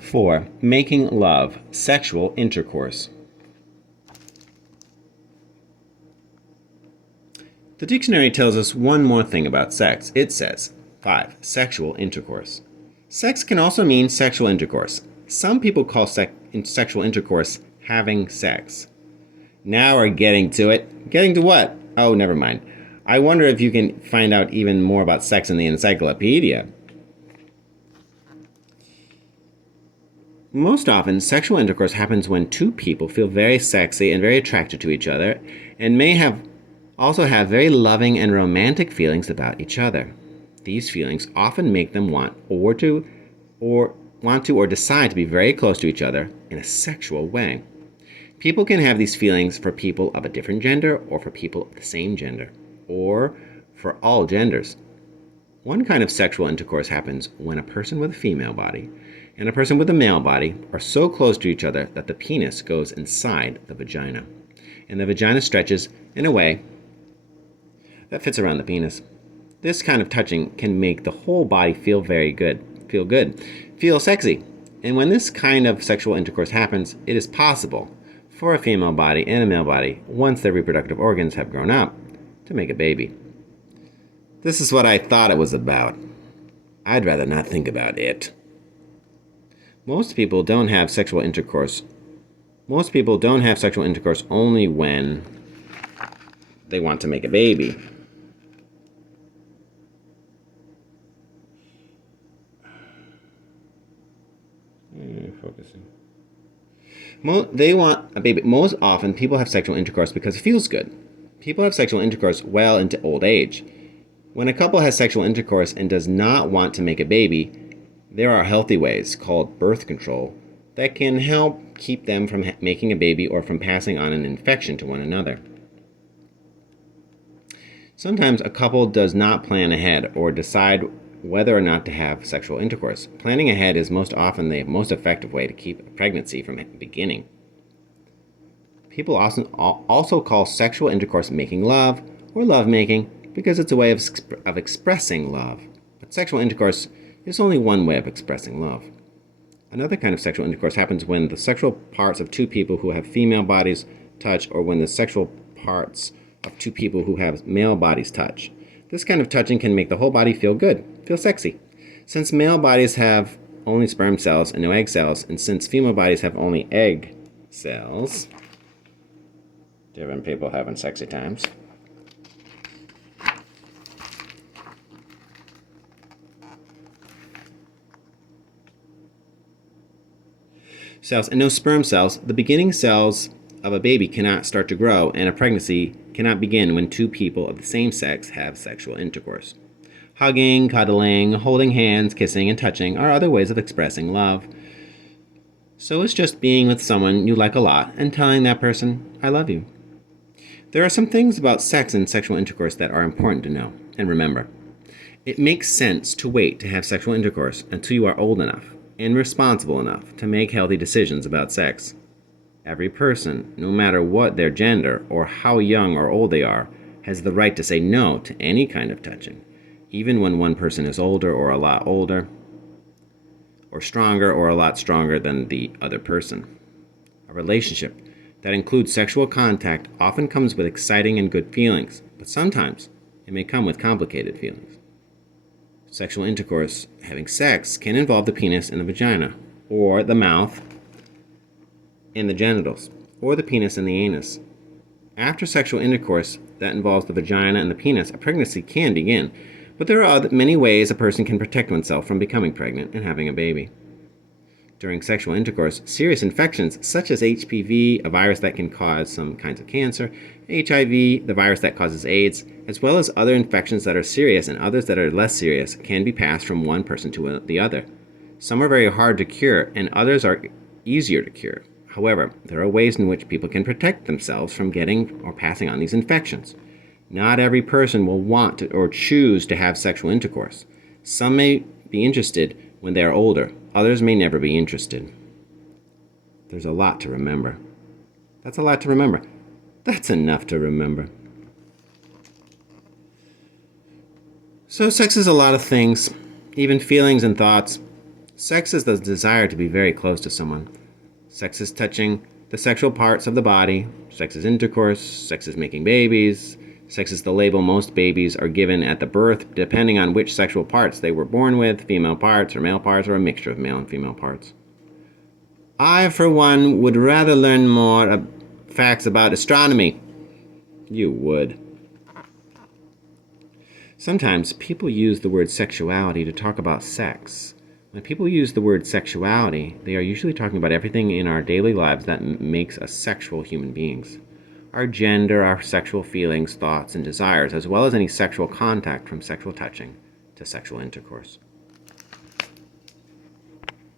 4. Making love, sexual intercourse. The dictionary tells us one more thing about sex. It says, 5. Sexual intercourse. Sex can also mean sexual intercourse. Some people call sexual intercourse having sex. Now we're getting to it. Getting to what? Oh, never mind. I wonder if you can find out even more about sex in the encyclopedia. Most often, sexual intercourse happens when two people feel very sexy and very attracted to each other and may also have very loving and romantic feelings about each other. These feelings often make them want to or decide to be very close to each other in a sexual way. People can have these feelings for people of a different gender or for people of the same gender or for all genders. One kind of sexual intercourse happens when a person with a female body and a person with a male body are so close to each other that the penis goes inside the vagina, and the vagina stretches in a way that fits around the penis. This kind of touching can make the whole body feel sexy. And when this kind of sexual intercourse happens, it is possible for a female body and a male body, once their reproductive organs have grown up, to make a baby. This is what I thought it was about. I'd rather not think about it. Most people don't have sexual intercourse only when they want to make a baby. Focusing. They want a baby. Most often, people have sexual intercourse because it feels good. People have sexual intercourse well into old age. When a couple has sexual intercourse and does not want to make a baby, there are healthy ways, called birth control, that can help keep them from making a baby or from passing on an infection to one another. Sometimes a couple does not plan ahead or decide whether or not to have sexual intercourse. Planning ahead is most often the most effective way to keep a pregnancy from beginning. People also call sexual intercourse making love or lovemaking because it's a way of expressing love. But sexual intercourse is only one way of expressing love. Another kind of sexual intercourse happens when the sexual parts of two people who have female bodies touch, or when the sexual parts of two people who have male bodies touch. This kind of touching can make the whole body feel good, feel sexy. Since male bodies have only sperm cells and no egg cells, and since female bodies have only egg cells, different people having sexy times. Cells and no sperm cells, the beginning cells of a baby cannot start to grow, and a pregnancy cannot begin when two people of the same sex have sexual intercourse. Hugging, cuddling, holding hands, kissing, and touching are other ways of expressing love. So is just being with someone you like a lot and telling that person, I love you. There are some things about sex and sexual intercourse that are important to know and remember. It makes sense to wait to have sexual intercourse until you are old enough and responsible enough to make healthy decisions about sex. Every person, no matter what their gender or how young or old they are, has the right to say no to any kind of touching, even when one person is older or a lot older, or stronger or a lot stronger than the other person. A relationship that includes sexual contact often comes with exciting and good feelings, but sometimes it may come with complicated feelings. Sexual intercourse, having sex, can involve the penis and the vagina, or the mouth and the genitals, or the penis and the anus. After sexual intercourse that involves the vagina and the penis, a pregnancy can begin, but there are many ways a person can protect oneself from becoming pregnant and having a baby. During sexual intercourse, serious infections such as HPV, a virus that can cause some kinds of cancer, HIV, the virus that causes AIDS, as well as other infections that are serious and others that are less serious, can be passed from one person to the other. Some are very hard to cure, and others are easier to cure. However, there are ways in which people can protect themselves from getting or passing on these infections. Not every person will want to or choose to have sexual intercourse. Some may be interested when they are older. Others may never be interested. There's a lot to remember. That's a lot to remember. That's enough to remember. So sex is a lot of things, even feelings and thoughts. Sex is the desire to be very close to someone. Sex is touching the sexual parts of the body. Sex is intercourse. Sex is making babies. Sex is the label most babies are given at the birth, depending on which sexual parts they were born with, female parts or male parts, or a mixture of male and female parts. I, for one, would rather learn more facts about astronomy. You would. Sometimes people use the word sexuality to talk about sex. When people use the word sexuality, they are usually talking about everything in our daily lives that makes us sexual human beings. Our gender, our sexual feelings, thoughts, and desires, as well as any sexual contact from sexual touching to sexual intercourse.